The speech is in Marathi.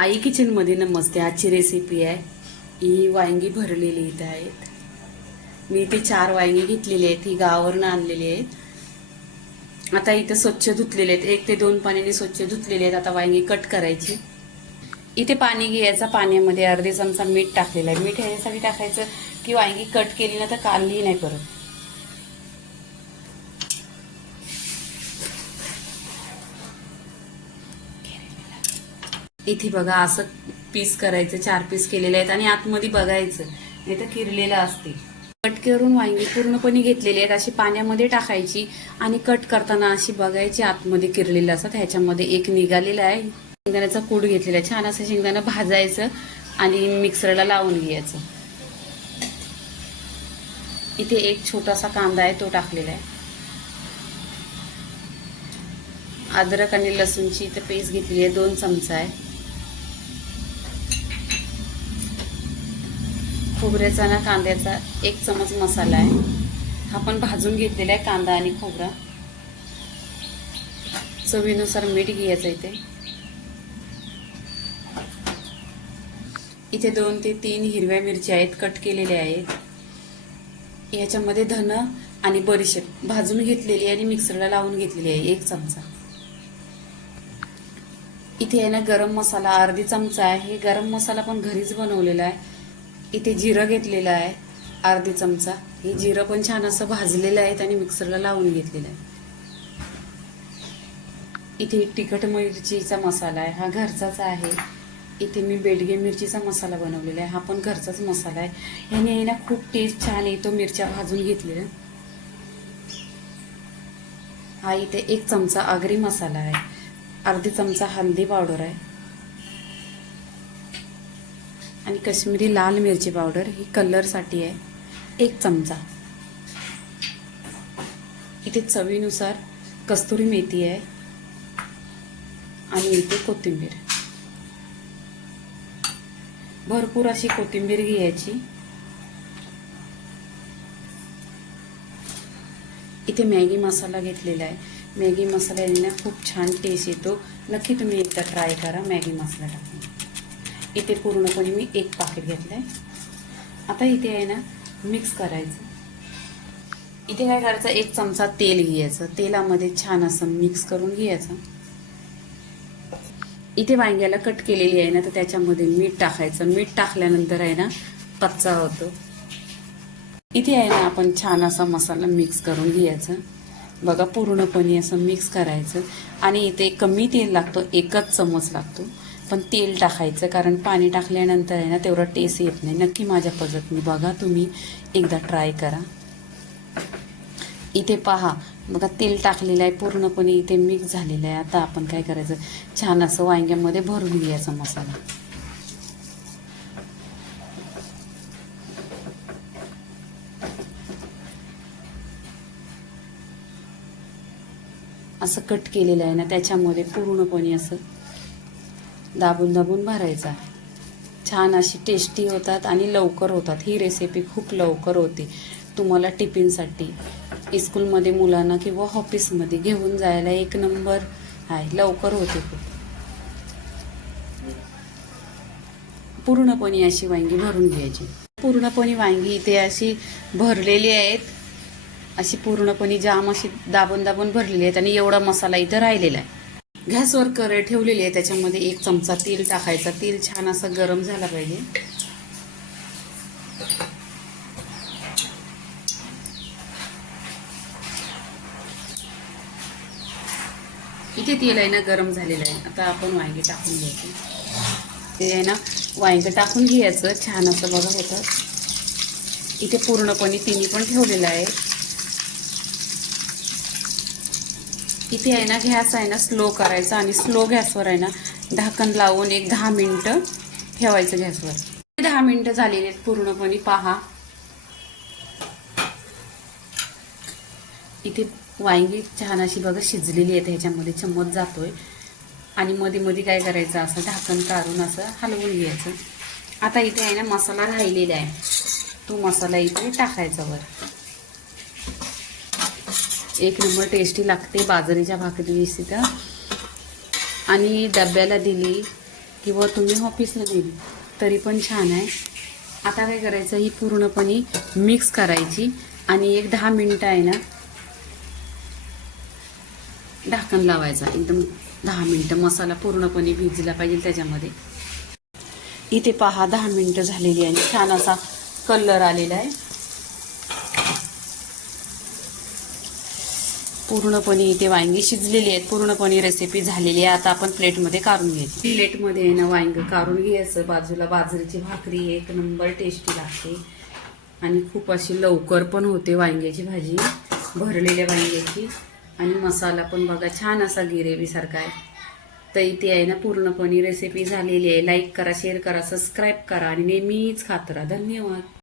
आई किचनमध्ये नमस्ते. आजची रेसिपी आहे ही वांगी भरलेली इथे आहेत. मी इथे 4 वांगी घेतलेली आहेत. ही गावावरून आणलेली आहेत. आता इथे स्वच्छ धुतलेले आहेत. 1 ते 2 पाण्याने स्वच्छ धुतलेले आहेत. आता वांगी कट करायची. इथे पाणी घ्यायचं. पाण्यामध्ये अर्धे चमचा मीठ टाकलेलं आहे. मीठ ह्यासाठी टाकायचं की वांगी कट केली ना तर काढली नाही परत. इथे बघा असं पीस करायचं. 4 पीस केलेले आहेत आणि आतमध्ये बघायचं नाही तर किरलेलं असते. कट करून वांगी पूर्णपणे घेतलेली आहेत. अशी पाण्यामध्ये टाकायची आणि कट करताना अशी बघायची आतमध्ये किरलेलं असतात. ह्याच्यामध्ये एक निघालेला आहे. शेंगदाण्याचा कूट घेतलेला आहे. छान असं शेंगदाणा भाजायचं आणि मिक्सरला लावून घ्यायचं. इथे एक छोटासा कांदा आहे तो टाकलेला आहे. अद्रक आणि लसूणची इथे पेस्ट घेतलेली आहे 2 चमचा आहे. खोबऱ्याचा ना कांद्याचा 1 चमच मसाला आहे. हा पण भाजून घेतलेला आहे कांदा आणि खोबरा. चवीनुसार मीठ घ्यायचं. इथे 2 ते 3 हिरव्या मिरच्या आहेत कट केलेल्या आहेत. याच्यामध्ये धन आणि बडीशेप भाजून घेतलेली आणि मिक्सरला लावून घेतलेली आहे 1 चमचा. इथे आहे ना गरम मसाला अर्धी चमचा आहे. गरम मसाला पण घरीच बनवलेला आहे. इथे जिरं घेतलेलं आहे अर्धी चमचा. हे जिरं पण छान असं भाजलेलं आहे आणि मिक्सरला लावून घेतलेलं आहे. इथे तिखट मिरचीचा मसाला आहे. हा घरचाच आहे. इथे मी बेडगे मिरचीचा मसाला बनवलेला आहे. हा पण घरचाच मसाला आहे. ह्याने आहे ना खूप टेस्ट छान येतो मिरच्या भाजून घेतलेल्या. हा इथे 1 चमचा आगरी मसाला आहे. अर्धी चमचा हळदी पावडर आहे आणि काश्मीरी लाल मिरची पावडर ही कलरसाठी आहे 1 चमचा. इथे चवीनुसार कस्तुरी मेथी आहे आणि इथे कोथिंबीर. भरपूर अशी कोथिंबीर घ्यायची. इथे मॅगी मसाला घेतलेला आहे. मॅगी मसाल्याने ना खूप छान टेस्ट येतो. नक्की तुम्ही एकदा ट्राय करा मॅगी मसाला टाकून. इथे पूर्णपणे मी 1 पाकिट घेतलं आहे. आता इथे आहे ना मिक्स करायचं. इथे काय करायचं 1 चमचा तेल घ्यायचं. तेलामध्ये छान असं मिक्स करून घ्यायचं. इथे वांग्याला कट केलेली आहे ना तर त्याच्यामध्ये मीठ टाकायचं. मीठ टाकल्यानंतर आहे ना कच्चा होतो. इथे आहे ना आपण छान असा मसाला मिक्स करून घ्यायचा. बघा पूर्णपणे असं मिक्स करायचं आणि इथे कमी तेल लागतो 1च चमच लागतो. पण तेल टाकायचं कारण पाणी टाकल्यानंतर आहे ना तेवढा टेस्ट येत नाही. नक्की माझ्या पद्धतीने बघा तुम्ही एकदा ट्राय करा. इथे पहा बघा तेल टाकलेलं आहे पूर्णपणे इथे मिक्स झालेलं आहे. आता आपण काय करायचं छान असं वांग्यामध्ये भरून घ्यायचा मसाला. असं कट केलेलं आहे ना त्याच्यामध्ये पूर्णपणे असं दाबून दाबून भरायचा. छान अशी टेस्टी होतात आणि लवकर होतात. ही रेसिपी खूप लवकर होते. तुम्हाला टिफिनसाठी स्कूलमध्ये मुलांना किंवा ऑफिसमध्ये घेऊन जायला 1 नंबर आहे. लवकर होते खूप. पूर्णपणे अशी वांगी भरून घ्यायची. पूर्णपणे वांगी इथे अशी भरलेली आहेत. अशी पूर्णपणे जाम अशी दाबून दाबून भरलेली आहेत आणि एवढा मसाला इथं राहिलेला आहे. गॅसवर कढई ठेवलेली आहे. त्याच्यामध्ये 1 चमचा तेल टाकायचा. तेल छान असं गरम झाला पाहिजे. इथे तेल आहे ना गरम झालेलं आहे. आता आपण वांगे टाकून घ्यायचे. ते आहे ना वांगे टाकून घ्यायचं. छान असं बघा होतं. इथे पूर्णपणे तिन्ही पण ठेवलेलं आहे. इथे आहे ना गॅस आहे ना स्लो करायचा आणि स्लो गॅसवर आहे ना ढाकण लावून 10 मिनिटं ठेवायचं गॅसवर. 10 मिनिटं झालेली आहेत पूर्णपणे. पहा इथे वांगी छान अशी बघा शिजलेली आहे. ह्याच्यामध्ये चम्मच जातोय आणि मध्ये मध्ये काय करायचं असं ढाकण काढून असं हलवून घ्यायचं. आता इथे आहे ना मसाला राहिलेला आहे. तो मसाला इथे टाकायचा वर. 1 नंबर टेस्टी लागते बाजरीच्या भाकरी तिथं. आणि डब्याला दिली किंवा तुम्ही ऑफिसला नेली तरी पण छान आहे. आता काय करायचं, ही पूर्णपणे मिक्स करायची आणि एक 10 मिनिटं आहे ना ढाकण लावायचा. एकदम 10 मिनिटं मसाला पूर्णपणे भिजला पाहिजे त्याच्यामध्ये. इथे पहा 10 मिनिटं झालेली आहे, छान असा कलर आलेला आहे. पूर्णपणे इथे वांगी शिजलेली आहेत, पूर्णपणे रेसिपी झालेली आहे. आता आपण प्लेटमध्ये काढून घ्यायची. प्लेटमध्ये आहे ना वांग काढून घ्यायचं. बाजूला बाजरीची भाकरी एक नंबर टेस्टी लागते आणि खूप अशी लवकर पण होते वांग्याची भाजी, भरलेल्या वांग्याची. आणि मसाला पण बघा छान असा गिरेवीसारखा आहे. तर इथे आहे ना पूर्णपणे रेसिपी झालेली आहे. लाईक करा, शेअर करा, सबस्क्राईब करा आणि नेहमीच खात राहा. धन्यवाद.